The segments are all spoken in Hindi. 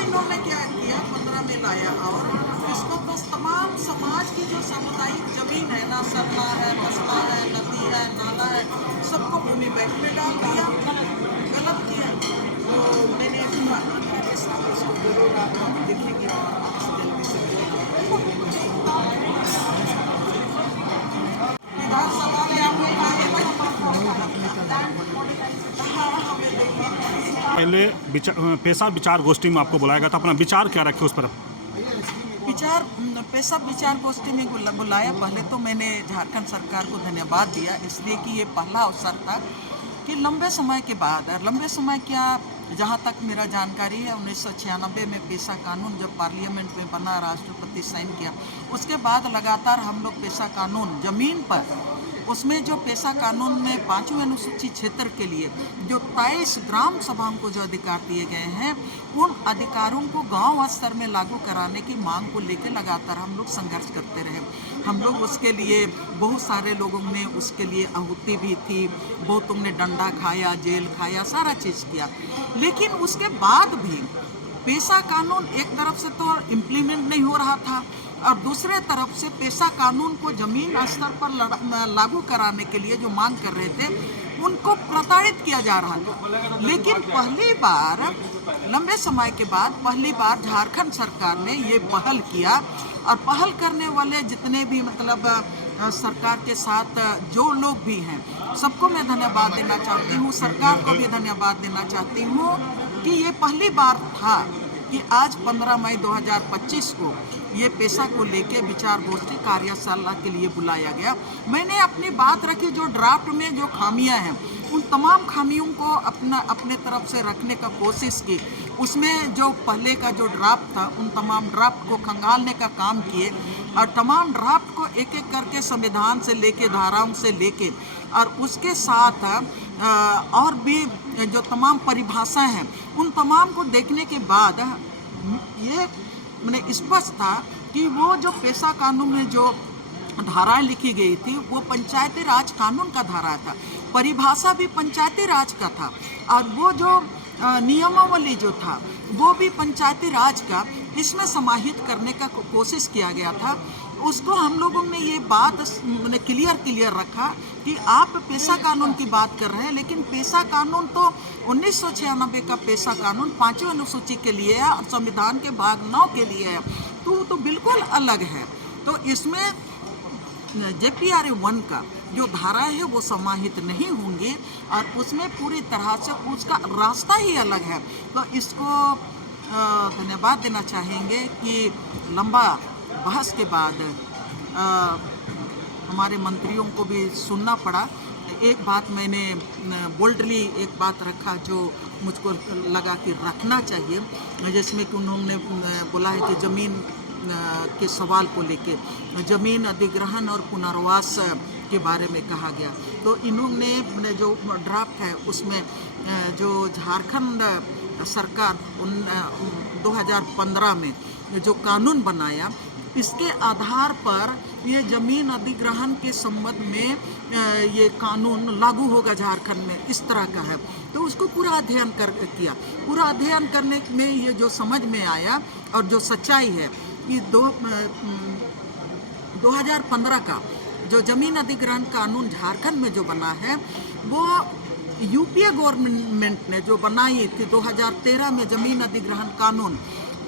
इन्होंने क्या किया 15 में लाया और इसको तो तमाम समाज की जो सामुदायिक जमीन है ना, सरला है, मसला है, नदी है, नाला है, सबको भूमि बैंक में डाल दिया। गलत किया। तो मैंने मेरे साथ उसको जरूर आप देखेंगे और आपसे जल्दी से विधानसभा में आपने पहले पेशा विचार गोष्ठी में आपको बुलाया गया था, अपना विचार क्या रखे उस पर? विचार पेशा विचार गोष्ठी में बुलाया। पहले तो मैंने झारखंड सरकार को धन्यवाद दिया, इसलिए कि ये पहला अवसर था कि लंबे समय के बाद, लंबे समय क्या, जहाँ तक मेरा जानकारी है 1996 में पेशा कानून जब पार्लियामेंट में बना, राष्ट्रपति साइन किया, उसके बाद लगातार हम लोग पेशा कानून जमीन पर, उसमें जो पेशा कानून में 5वीं अनुसूचित क्षेत्र के लिए जो 23 ग्राम सभाओं को जो अधिकार दिए गए हैं, उन अधिकारों को गांव स्तर में लागू कराने की मांग को लेकर लगातार हम लोग संघर्ष करते रहे। हम लोग उसके लिए, बहुत सारे लोगों ने उसके लिए आहुति भी थी, बहुतों ने डंडा खाया, जेल खाया, सारा चीज़ किया। लेकिन उसके बाद भी पेशा कानून एक तरफ से तो इम्प्लीमेंट नहीं हो रहा था और दूसरे तरफ से पेशा कानून को जमीन स्तर पर लागू कराने के लिए जो मांग कर रहे थे, उनको प्रताड़ित किया जा रहा था। लेकिन पहली बार, लंबे समय के बाद पहली बार झारखंड सरकार ने ये पहल किया और पहल करने वाले जितने भी मतलब सरकार के साथ जो लोग भी हैं, सबको मैं धन्यवाद देना चाहती हूँ। सरकार को भी धन्यवाद देना चाहती हूँ कि ये पहली बार था कि आज 15 मई 2025 को ये पेशा को लेके विचार गोष्ठी कार्यशाला के लिए बुलाया गया। मैंने अपनी बात रखी, जो ड्राफ्ट में जो खामियां हैं, उन तमाम खामियों को अपने तरफ से रखने का कोशिश की। उसमें जो पहले का जो ड्राफ्ट था, उन तमाम ड्राफ्ट को खंगालने का काम किए और तमाम ड्राफ्ट को एक एक करके संविधान से लेके, धाराओं से लेके, और उसके साथ और भी जो तमाम परिभाषाएं हैं, उन तमाम को देखने के बाद ये मैंने स्पष्ट था कि वो जो पेशा कानून में जो धाराएं लिखी गई थी, वो पंचायती राज कानून का धारा था, परिभाषा भी पंचायती राज का था, और वो जो नियमावली जो था वो भी पंचायती राज का इसमें समाहित करने का कोशिश किया गया था। उसको हम लोगों ने ये बात क्लियर रखा कि आप पेशा कानून की बात कर रहे हैं, लेकिन पेशा कानून तो 1996 का पेशा कानून 5वीं अनुसूची के लिए है और संविधान के भाग 9 के लिए है, तो बिल्कुल अलग है। तो इसमें JPRA 1 का जो धारा है वो समाहित नहीं होंगी और उसमें पूरी तरह से उसका रास्ता ही अलग है। तो इसको धन्यवाद देना चाहेंगे कि लंबा बहस के बाद हमारे मंत्रियों को भी सुनना पड़ा। एक बात मैंने बोल्डली एक बात रखा जो मुझको लगा कि रखना चाहिए, जिसमें कि उन्होंने बोला है कि ज़मीन के सवाल को लेके, ज़मीन अधिग्रहण और पुनर्वास के बारे में कहा गया। तो इन्होंने जो ड्राफ्ट है उसमें जो झारखंड सरकार 2015 में जो कानून बनाया, इसके आधार पर ये ज़मीन अधिग्रहण के संबंध में ये कानून लागू होगा झारखंड में, इस तरह का है। तो उसको पूरा अध्ययन किया। पूरा अध्ययन करने में ये जो समझ में आया और जो सच्चाई है कि 2015 का जो ज़मीन अधिग्रहण कानून झारखंड में जो बना है, वो यूपीए गवर्नमेंट ने जो बनाई थी 2013 में ज़मीन अधिग्रहण कानून,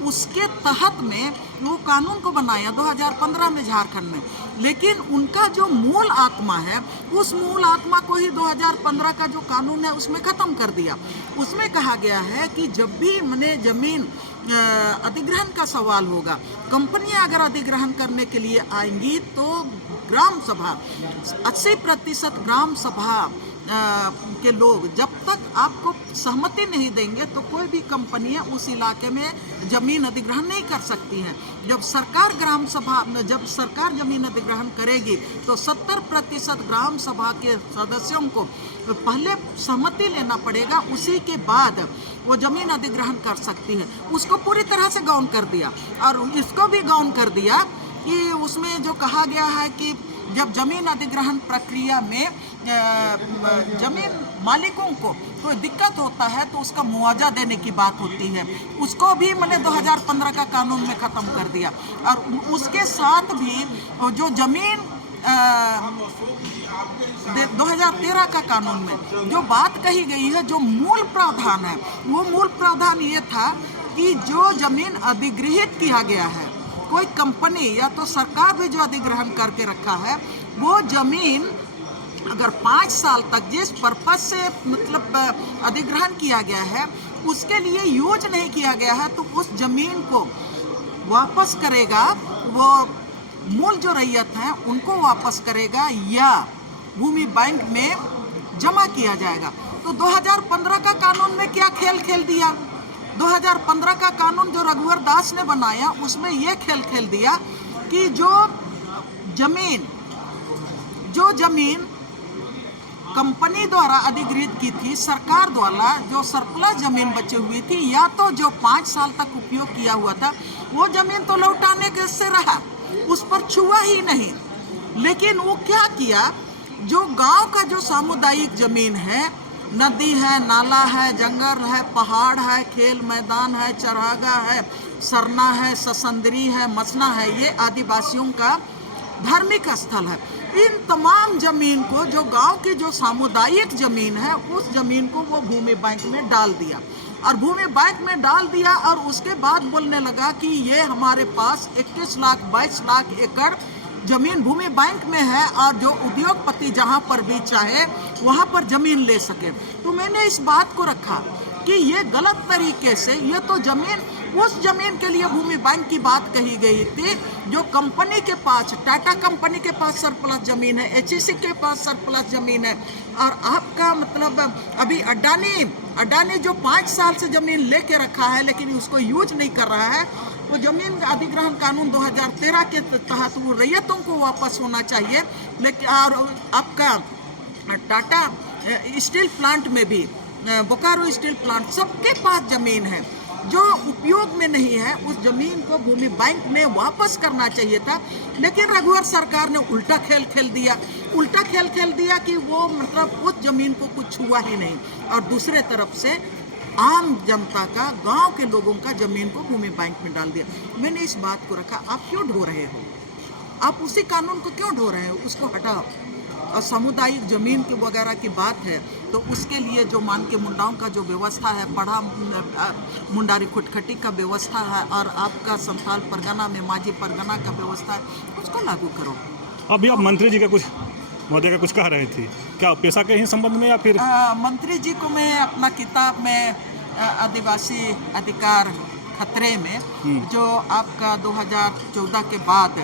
उसके तहत में वो कानून को बनाया 2015 में झारखंड में। लेकिन उनका जो मूल आत्मा है, उस मूल आत्मा को ही 2015 का जो कानून है उसमें ख़त्म कर दिया। उसमें कहा गया है कि जब भी मैंने ज़मीन अधिग्रहण का सवाल होगा, कंपनियां अगर अधिग्रहण करने के लिए आएंगी तो ग्राम सभा 80% ग्राम सभा के लोग जब तक आपको सहमति नहीं देंगे तो कोई भी कंपनियां उस इलाके में ज़मीन अधिग्रहण नहीं कर सकती हैं। जब सरकार ज़मीन अधिग्रहण करेगी तो 70% ग्राम सभा के सदस्यों को पहले सहमति लेना पड़ेगा, उसी के बाद वो ज़मीन अधिग्रहण कर सकती है। उसको पूरी तरह से गौण कर दिया और इसको भी गौण कर दिया कि उसमें जो कहा गया है कि जब जमीन अधिग्रहण प्रक्रिया में जमीन मालिकों को कोई दिक्कत होता है तो उसका मुआवजा देने की बात होती है, उसको भी मैंने 2015 का कानून में ख़त्म कर दिया। और उसके साथ भी जो जमीन 2013 का कानून में जो बात कही गई है, जो मूल प्रावधान है, वो मूल प्रावधान ये था कि जो जमीन अधिग्रहित किया गया है, कोई कंपनी या तो सरकार भी जो अधिग्रहण करके रखा है, वो जमीन अगर 5 साल तक जिस पर्पज से मतलब अधिग्रहण किया गया है उसके लिए यूज नहीं किया गया है, तो उस जमीन को वापस करेगा, वो मूल जो रैयत हैं उनको वापस करेगा या भूमि बैंक में जमा किया जाएगा। तो 2015 का कानून में क्या खेल खेल दिया? 2015 का कानून जो रघुवर दास ने बनाया उसमें यह खेल खेल दिया कि जो जमीन कंपनी द्वारा अधिग्रहित की थी, सरकार द्वारा जो सरप्लस जमीन बची हुई थी या तो जो 5 साल तक उपयोग किया हुआ था, वो जमीन तो लौटाने के से रहा, उस पर छुआ ही नहीं। लेकिन वो क्या किया, जो गांव का जो सामुदायिक जमीन है, नदी है, नाला है, जंगल है, पहाड़ है, खेल मैदान है, चरागा है, सरना है, ससंदरी है, मसना है, ये आदिवासियों का धार्मिक स्थल है। इन तमाम जमीन को, जो गांव की जो सामुदायिक जमीन है, उस जमीन को वो भूमि बैंक में डाल दिया और भूमि बैंक में डाल दिया। और उसके बाद बोलने लगा कि ये हमारे पास 21 लाख 22 लाख एकड़ जमीन भूमि बैंक में है और जो उद्योगपति जहां पर भी चाहे वहां पर जमीन ले सके। तो मैंने इस बात को रखा कि ये गलत तरीके से, ये तो जमीन, उस जमीन के लिए भूमि बैंक की बात कही गई थी जो कंपनी के पास, टाटा कंपनी के पास सरप्लस जमीन है, एचईसी के पास सरप्लस जमीन है। और आपका मतलब अभी अडानी जो 5 साल से जमीन लेके रखा है लेकिन उसको यूज नहीं कर रहा है, वो जमीन अधिग्रहण कानून 2013 के तहत वो रैयतों को वापस होना चाहिए। लेकिन और आपका टाटा स्टील प्लांट में भी, बोकारो स्टील प्लांट, सबके पास जमीन है जो उपयोग में नहीं है, उस जमीन को भूमि बैंक में वापस करना चाहिए था। लेकिन रघुवर सरकार ने उल्टा खेल खेल दिया कि वो मतलब उस जमीन को कुछ छुआ ही नहीं और दूसरे तरफ से आम जनता का, गांव के लोगों का जमीन को भूमि बैंक में डाल दिया। मैंने इस बात को रखा, आप क्यों ढो रहे हो? आप उसी कानून को क्यों ढो रहे हो? उसको हटाओ। और सामुदायिक जमीन की वगैरह की बात है तो उसके लिए जो मान के मुंडाओं का जो व्यवस्था है, बड़ा मुंडारी खुटखटी का व्यवस्था है और आपका संथाल परगना में माझी परगना का व्यवस्था है, उसको लागू करो। अभी आप मंत्री जी का कुछ मोदी का कुछ कह रही थी क्या, पेशा के ही संबंध में या फिर? मंत्री जी को मैं अपना किताब में आदिवासी अधिकार खतरे में, जो आपका 2014 के बाद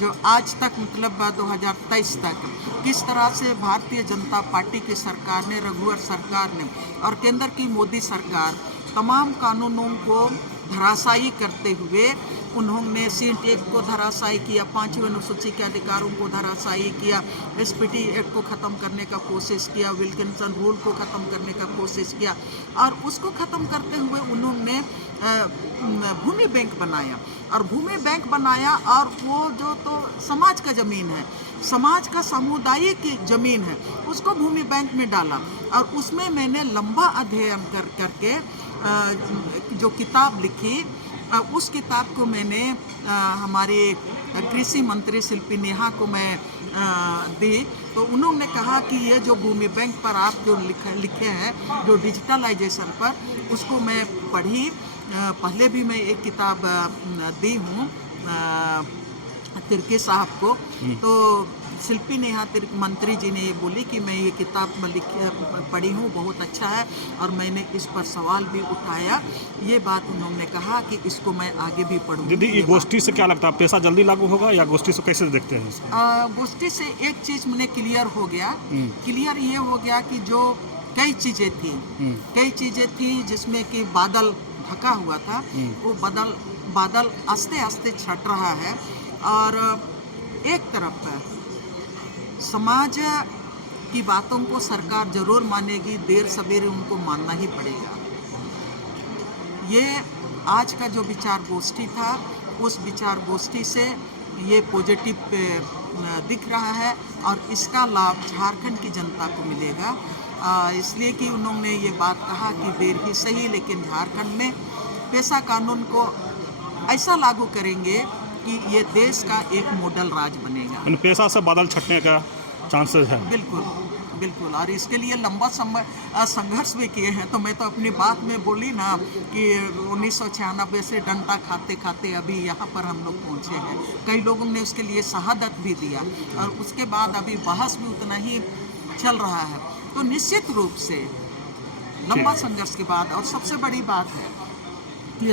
जो आज तक मतलब 2023 तक किस तरह से भारतीय जनता पार्टी की सरकार ने, रघुवर सरकार ने और केंद्र की मोदी सरकार तमाम कानूनों को धराशायी करते हुए उन्होंने सीट एक्ट को धराशायी किया, 5वीं अनुसूची के अधिकारों को धराशायी किया, एसपीटी एक्ट को ख़त्म करने का कोशिश किया, विल्किंसन रूल को ख़त्म करने का कोशिश किया और उसको ख़त्म करते हुए उन्होंने भूमि बैंक बनाया। और भूमि बैंक बनाया और वो जो तो समाज का ज़मीन है, समाज का सामुदायिक ज़मीन है, उसको भूमि बैंक में डाला। और उसमें मैंने लंबा अध्ययन करके जो किताब लिखी, उस किताब को मैंने हमारे कृषि मंत्री शिल्पी नेहा को मैं दी। तो उन्होंने कहा कि ये जो भूमि बैंक पर आप जो लिखे हैं, जो डिजिटलाइजेशन पर, उसको मैं पढ़ी। पहले भी मैं एक किताब दी हूँ तिर्की साहब को। तो शिल्पी नेहा मंत्री जी ने ये बोली कि मैं ये किताब पढ़ी हूँ, बहुत अच्छा है और मैंने इस पर सवाल भी उठाया। ये बात उन्होंने कहा कि इसको मैं आगे भी पढ़ूँ। दीदी, ये गोष्ठी से क्या लगता है, पैसा जल्दी लागू होगा या गोष्ठी से कैसे देखते हैं इसको? गोष्ठी से एक चीज़ मैंने क्लियर हो गया, क्लियर ये हो गया कि जो कई चीज़ें थी जिसमें कि बादल ढका हुआ था, वो बादल आस्ते आस्ते छट रहा है। और एक तरफ समाज की बातों को सरकार जरूर मानेगी, देर सवेरे उनको मानना ही पड़ेगा। ये आज का जो विचार गोष्ठी था, उस विचार गोष्ठी से ये पॉजिटिव दिख रहा है और इसका लाभ झारखंड की जनता को मिलेगा। इसलिए कि उन्होंने ये बात कहा कि देर ही सही लेकिन झारखंड में पेशा कानून को ऐसा लागू करेंगे कि ये देश का एक मॉडल राज्य बनेगा। इन पेशा से बादल छटने का चांसेस है। बिल्कुल बिल्कुल, और इसके लिए लंबा समय संघर्ष भी किए हैं। तो मैं तो अपनी बात में बोली ना कि 1996 से डंडा खाते खाते अभी यहाँ पर हम लोग पहुँचे हैं। कई लोगों ने उसके लिए शहादत भी दिया और उसके बाद अभी बहस भी उतना ही चल रहा है। तो निश्चित रूप से लंबा संघर्ष के बाद, और सबसे बड़ी बात है कि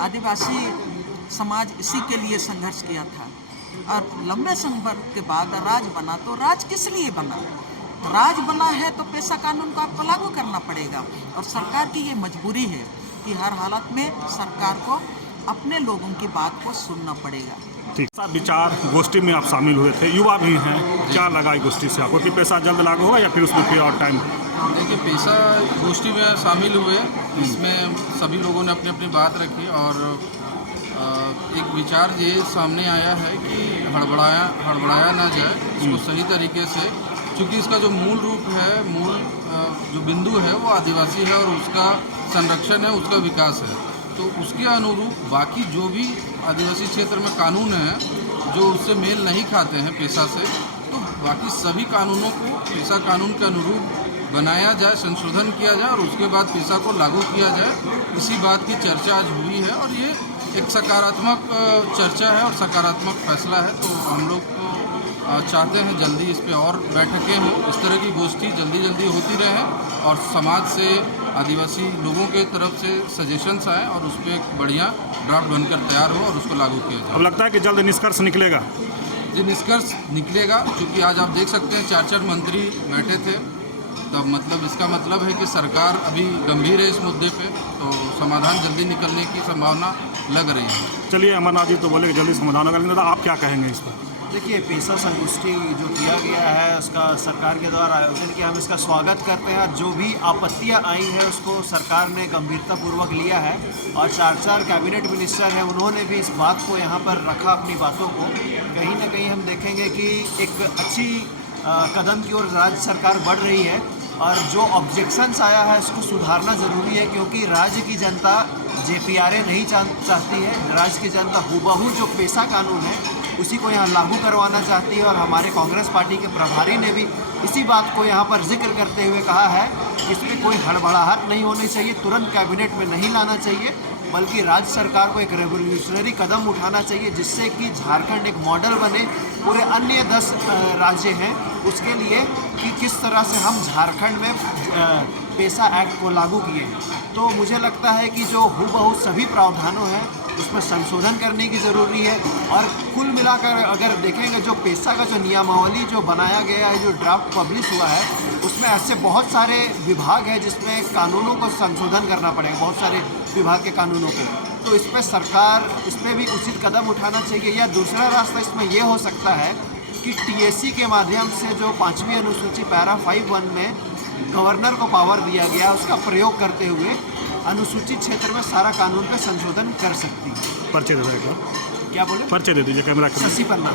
आदिवासी समाज इसी के लिए संघर्ष किया था और लंबे संघर्ष के बाद राज बना। तो राज किस लिए बना? राज बना है तो पेशा कानून को आपको लागू करना पड़ेगा और सरकार की ये मजबूरी है कि हर हालत में सरकार को अपने लोगों की बात को सुनना पड़ेगा। ठीक, विचार गोष्ठी में आप शामिल हुए थे, युवा भी हैं, क्या लगा गोष्ठी से आपको कि पेशा जल्द लागू होगा या फिर उसमें फिर और टाइम? देखिए, पेशा गोष्ठी में शामिल हुए, इसमें सभी लोगों ने अपनी अपनी बात रखी और एक विचार ये सामने आया है कि हड़बड़ाया ना जाए, इसको सही तरीके से, क्योंकि इसका जो मूल रूप है, जो बिंदु है वो आदिवासी है और उसका संरक्षण है, उसका विकास है। तो उसके अनुरूप बाकी जो भी आदिवासी क्षेत्र में कानून हैं जो उससे मेल नहीं खाते हैं पेशा से, तो बाकी सभी कानूनों को पेशा कानून के अनुरूप बनाया जाए, संशोधन किया जाए और उसके बाद पेशा को लागू किया जाए। इसी बात की चर्चा आज हुई है और ये एक सकारात्मक चर्चा है और सकारात्मक फैसला है। तो हम लोग तो चाहते हैं जल्दी इस पे और बैठकें हों, इस तरह की गोष्ठी जल्दी होती रहें और समाज से, आदिवासी लोगों के तरफ से सजेशंस आए और उस पर एक बढ़िया ड्राफ्ट बनकर तैयार हो और उसको लागू किया जाए। अब लगता है कि जल्द निष्कर्ष निकलेगा? जी, निष्कर्ष निकलेगा, क्योंकि आज आप देख सकते हैं 4 मंत्री बैठे थे। तब मतलब इसका मतलब है कि सरकार अभी गंभीर है इस मुद्दे पे, तो समाधान जल्दी निकलने की संभावना लग रही है। चलिए, अमरनाथ जी तो बोले कि जल्दी समाधान होगा, लेकिन आप क्या कहेंगे इस पर? देखिए, पेशा संगोष्ठी जो किया गया है उसका सरकार के द्वारा आयोजन किया, हम इसका स्वागत करते हैं। जो भी आपत्तियां आई हैं उसको सरकार ने गंभीरतापूर्वक लिया है और 4 कैबिनेट मिनिस्टर हैं, उन्होंने भी इस बात को यहाँ पर रखा, अपनी बातों को। कहीं ना कहीं हम देखेंगे कि एक अच्छी कदम की ओर राज्य सरकार बढ़ रही है और जो ऑब्जेक्शंस आया है उसको सुधारना ज़रूरी है, क्योंकि राज्य की जनता JPRA नहीं चाहती है। राज्य की जनता हूबहू जो पेशा कानून है उसी को यहाँ लागू करवाना चाहती है और हमारे कांग्रेस पार्टी के प्रभारी ने भी इसी बात को यहाँ पर जिक्र करते हुए कहा है कि इसमें कोई हड़बड़ाहट नहीं होनी चाहिए, तुरंत कैबिनेट में नहीं लाना चाहिए, बल्कि राज्य सरकार को एक रेवोल्यूशनरी कदम उठाना चाहिए जिससे कि झारखंड एक मॉडल बने पूरे अन्य 10 राज्य हैं उसके लिए, कि किस तरह से हम झारखंड में पेशा एक्ट को लागू किए। तो मुझे लगता है कि जो हूबहू सभी प्रावधानों हैं उसमें संशोधन करने की ज़रूरी है और कुल मिलाकर अगर देखेंगे जो पेशा का जो नियमावली जो बनाया गया है, जो ड्राफ्ट पब्लिश हुआ है, उसमें ऐसे बहुत सारे विभाग हैं जिसमें कानूनों को संशोधन करना पड़ेगा, बहुत सारे विभाग के कानूनों को। तो इस पर सरकार इस पर भी उचित कदम उठाना चाहिए। या दूसरा रास्ता इसमें ये हो सकता है कि TSC के माध्यम से जो 5वीं अनुसूची पैरा 5(1) में गवर्नर को पावर दिया गया, उसका प्रयोग करते हुए अनुसूचित क्षेत्र में सारा कानून पे संशोधन कर सकती है। पर्चे दे देगा? क्या बोले? पर्चे दे दीजिए कैमरा के। शशि पन्ना।